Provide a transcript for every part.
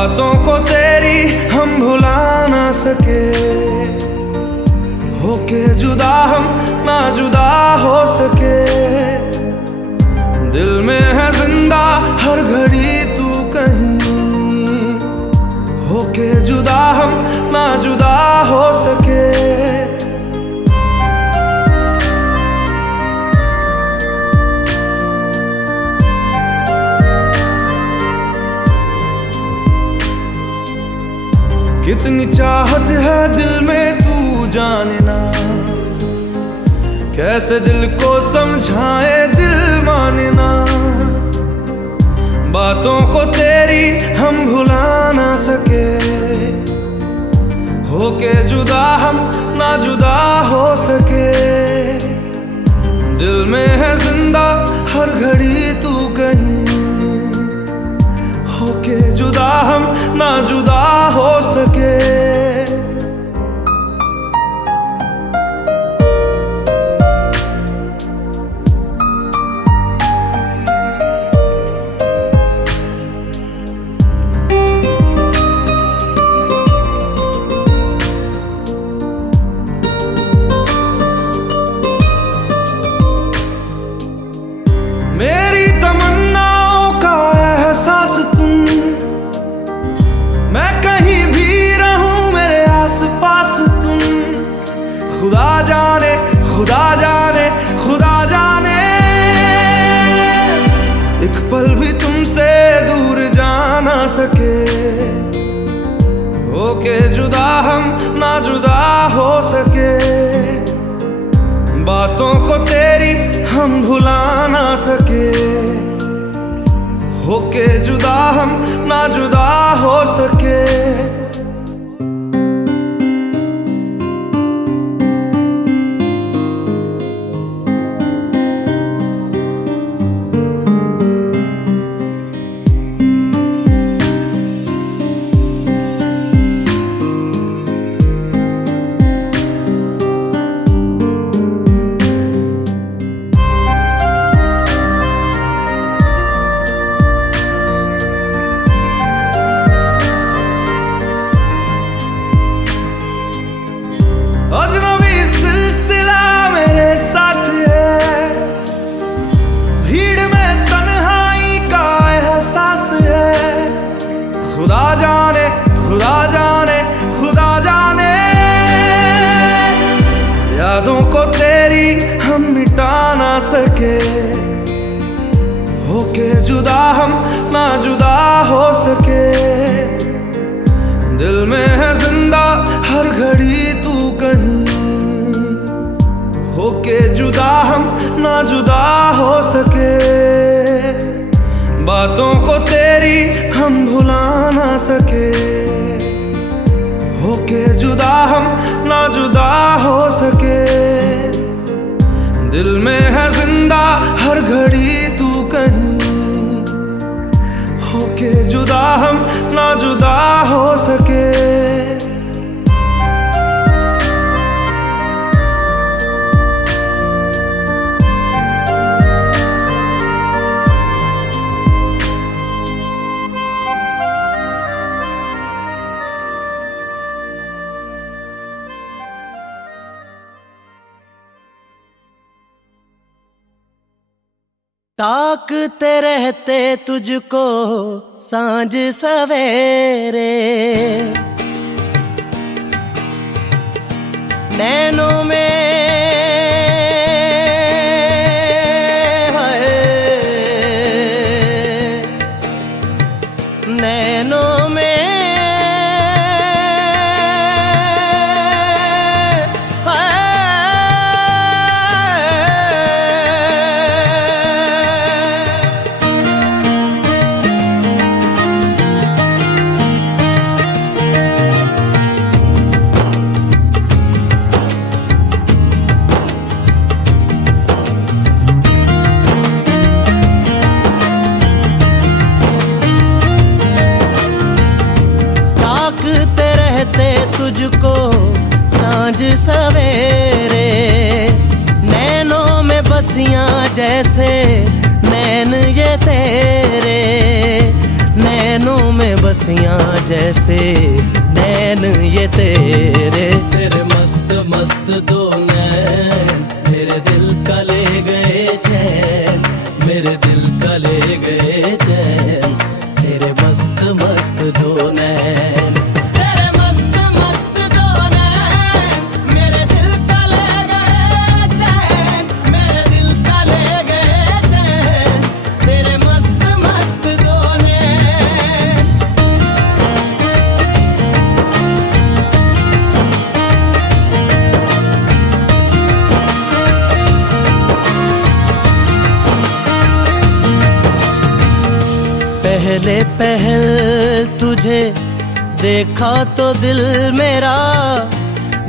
बातों को तेरी हम भुला ना सके, होके जुदा हम ना जुदा हो सके। दिल में है जिंदा हर घड़ी तू कहीं, होके जुदा हम ना जुदा हो सके। कितनी चाहत है दिल में तू जाने ना, कैसे दिल को समझाए दिल माने ना। बातों को तेरी हम भुला ना सके, होके जुदा हम ना जुदा हो सके। दिल में है जिंदा हर घड़ी तू कहीं, होके जुदा हम ना जुदा हो सके। मेरी तमन्नाओं का एहसास तुम, मैं कहीं भी रहूं मेरे आसपास तुम। खुदा जाने खुदा जाने खुदा जाने, एक पल भी तुमसे दूर जा ना सके, होके जुदा हम ना जुदा हो सके। बातों को तेरी हम भुला ना सके, होके जुदा हम ना जुदा हो सके। अजनबी सिलसिला मेरे साथ है, भीड़ में तन्हाई का एहसास है। खुदा जाने खुदा जाने खुदा जाने, यादों को तेरी हम मिटा ना सके, होके जुदा हम ना जुदा हो सके। दिल में है जिंदा हर घड़ी तू कहीं, होके जुदा हम ना जुदा हो सके। बातों को तेरी हम भुला ना सके, होके जुदा हम ना जुदा हो सके। दिल में है जिंदा हर घड़ी तू कहीं, होके जुदा हम ना जुदा हो सके। ताकते रहते तुझको सांझ सवेरे, नैनों में नैनों में तुझको सांझ सवेरे, नैनों में बसियां जैसे नैन ये तेरे। नैनों में बसियां जैसे नैन ये तेरे। तेरे मस्त मस्त दो नैन मेरे दिल का ले गए चैन, मेरे दिल का ले गए चैन, तेरे मस्त मस्त दो नैन। तेरे मस्त मस्त दो नैन मेरे दिल का ले गए चैन, मेरे दिल का ले गए चैन, तेरे मस्त मस्त दो नैन। पहले पहल तुझे देखा तो दिल मेरा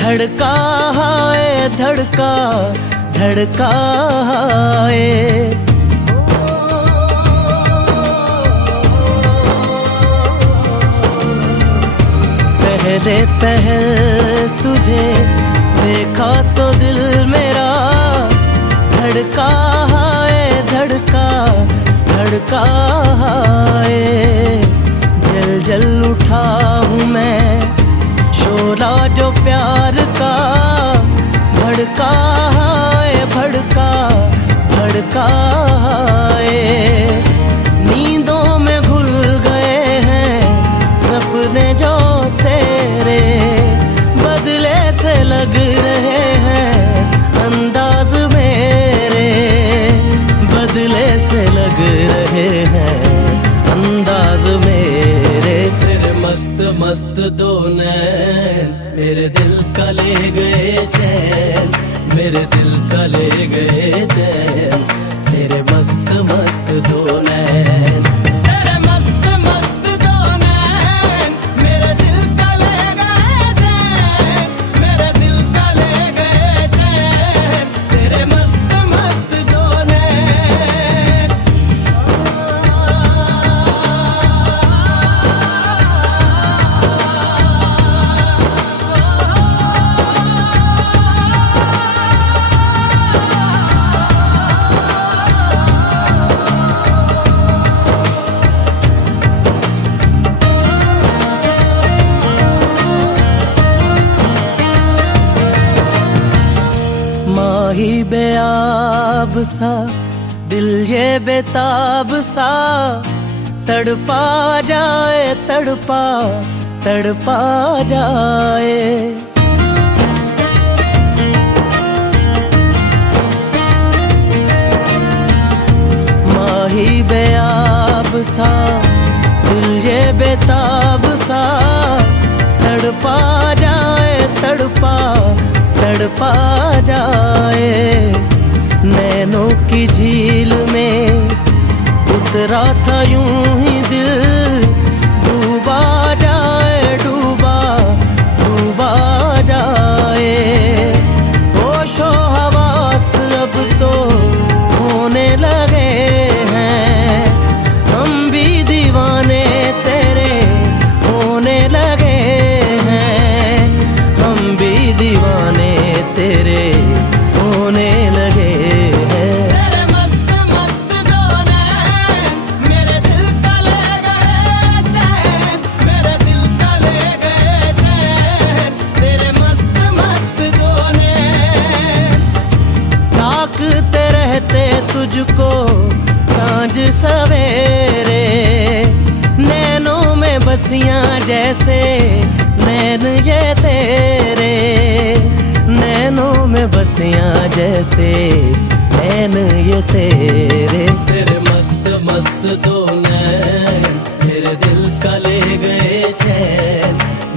धड़का है, धड़का धड़का है। पहले पहल तुझे देखा तो दिल मेरा धड़का है, धड़का धड़का है। जल जल उठा हूँ मैं शोला जो प्यार का, भड़का है, भड़का भड़का है। नींदों में घुल गए हैं सपने जो तेरे, बदले से लग रहे हैं अंदाज मेरे, बदले से लग रहे हैं अंदाज मेरे। तेरे मस्त मस्त दो नैन मेरे दिल का ले गए चैन, मेरे दिल का ले गए चैन, तेरे मस्त मस्त दो नैन। तेरे मस्त मस्त दो नैन मेरे दिल का ले गए चैन, मेरे दिल का ले गए चैन, तेरे मस्त मस्त दो नैन। माही बेआब सा दिल ये बेताब सा, तड़पा जाए तड़पा तड़पा जाए। माही बेआब सा दिल ये बेताब सा, तड़पा जाए तड़पा तड़पा जाए। नैनों की झील में उतरा था यूं ही दिल, डूबा जाए डूबा डूबा जाए। होशो हवास अब तो होने लगे हैं, हम भी दीवाने तेरे होने लगे हैं, हम भी दीवाने तेरे होने लगे हैं। तेरे मस्त मस्त दो नैन मेरे दिल का ले गए चैन, मेरे दिल का ले गए चैन, तेरे मस्त मस्त दो नैन। ताकते रहते तुझको सांझ सवेरे, नैनों में बसियां जैसे नैन ये तेरे, नैनों में बसियां जैसे नैन ये तेरे। तेरे मस्त मस्त दो नैन मेरे दिल का ले गए चैन,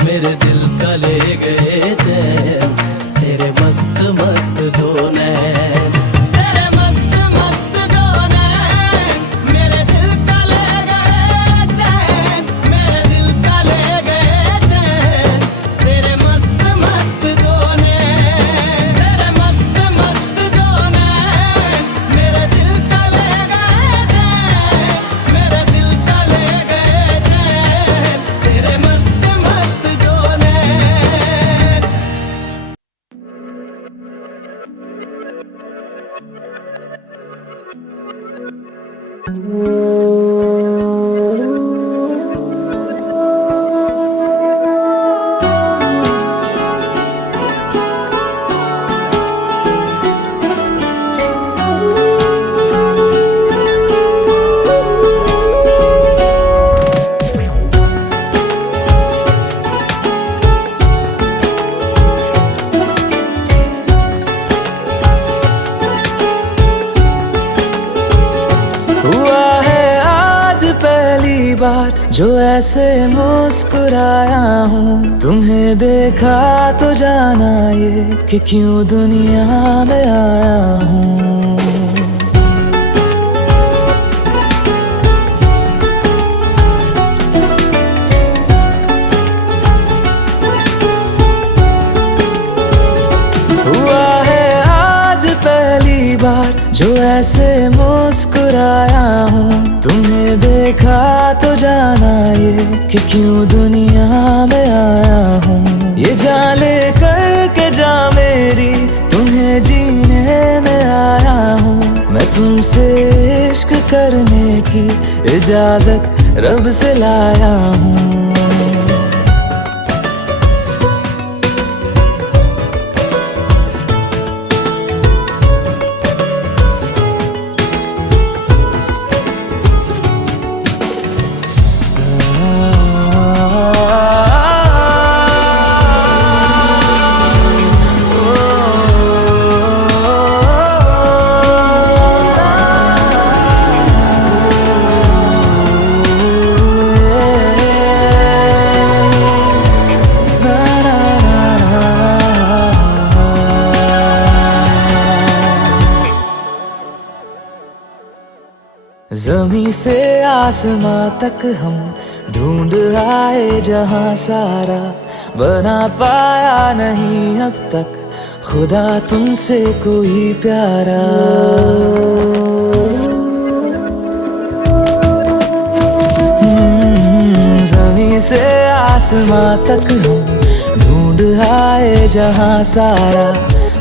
मेरे दिल का ले गए चैन, तेरे मस्त मस्त दो नैन। तेरे मस्त मस्त दो नैन मेरे दिल का ले गए चैन, मेरे दिल का ले गए चैन, तेरे मस्त मस्त दो नैन। तेरे मस्त मस्त दो नैन मेरे दिल का ले गए चैन, मेरे दिल का ले गए चैन, तेरे मस्त मस्त दो नैन। बार जो ऐसे मुस्कुराया हूँ, तुम्हें देखा तो जाना ये कि क्यों दुनिया में आया हूँ। हुआ है आज पहली बार जो ऐसे मुस्कुराया हूँ, तुम्हें देखा तो जाना ये कि क्यों दुनिया में आया हूँ। ये जान ले करके जा मेरी, तुम्हें जीने में आया हूँ। मैं तुमसे इश्क करने की इजाजत रब से लाया हूँ। ज़मीं से आसमां तक हम ढूंढ आए जहां सारा, बना पाया नहीं अब तक खुदा तुमसे कोई प्यारा। ज़मीं से आसमां तक हम ढूंढ आए जहां सारा,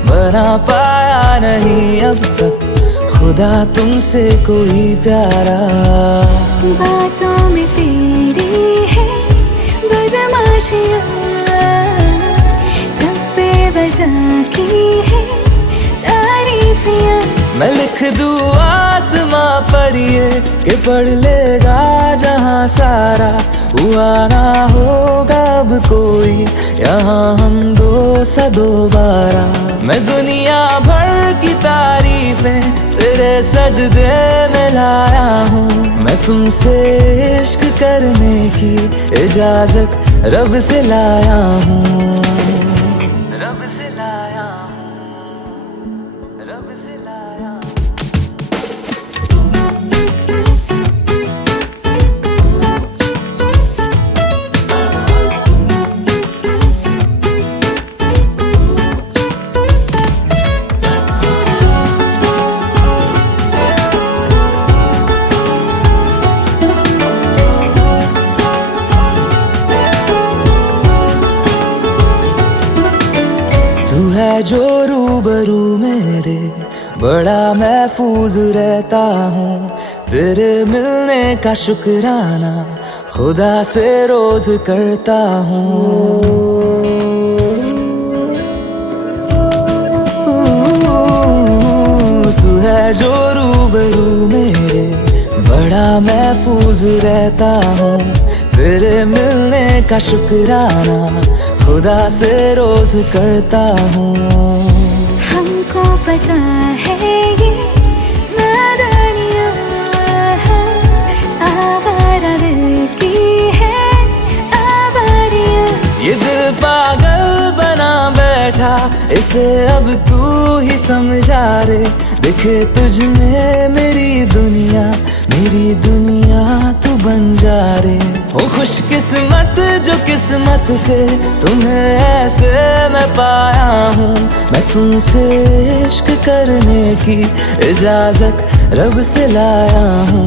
बना पाया नहीं अब तक खुदा तुमसे कोई प्यारा। बातों में तेरी है बदमाशियाँ, सब पे वजह की है तारीफियाँ। मैं लिख दूँ आसमां पर ये कि पढ़ लेगा जहां सारा, हुआ ना होगा अब कोई यहाँ हम दो सा दोबारा। मैं दुनिया भर की तारीफें तेरे सजदे में लाया हूँ। मैं तुमसे इश्क करने की इजाजत रब से लाया हूँ। रब से लाया हूँ, रब से लाया हूँ। तू है जो रूबरू मेरे, बड़ा महफूज रहता हूँ। तेरे मिलने का शुक्राना खुदा से रोज करता हूँ। तू है जो रूबरू मेरे, बड़ा महफूज रहता हूँ। तेरे मिलने का शुक्राना खुदा से रोज करता हूँ। हमको पता है ये नादानियाँ आवारा दिल की है आवारियाँ। ये दिल पागल बना बैठा, इसे अब तू ही समझा रे। दिखे तुझ में मेरी दुनिया तू बन जा रे। हो खुशकिस्मत जो किस्मत से तुम्हें ऐसे मैं पाया हूँ। मैं तुमसे इश्क करने की इजाजत रब से लाया हूँ।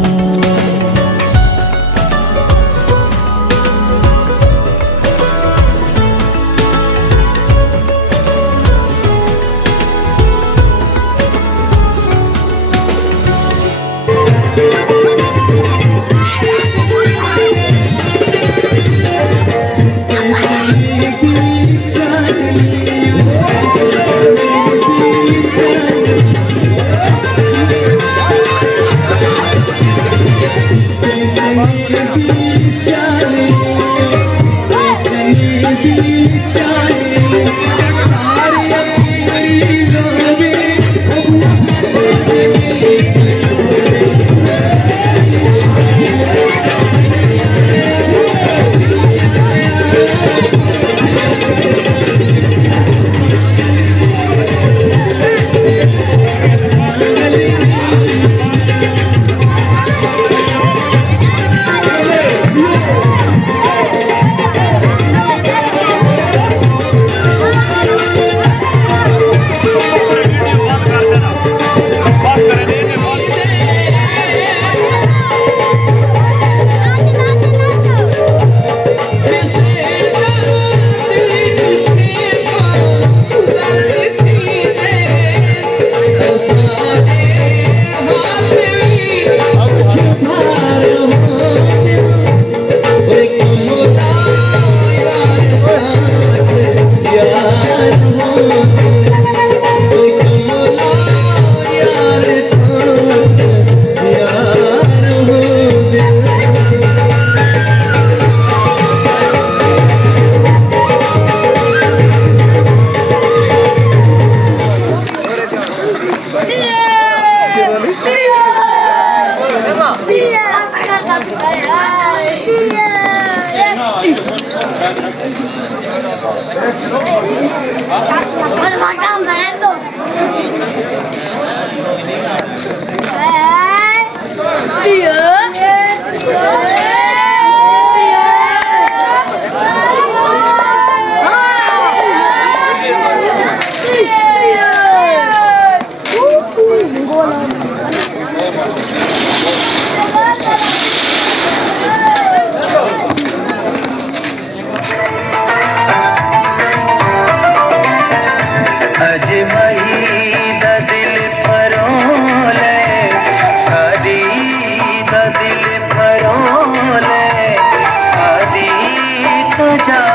अजमई दा दिल फरोले सादी दा दिल फरोले सादी तो जा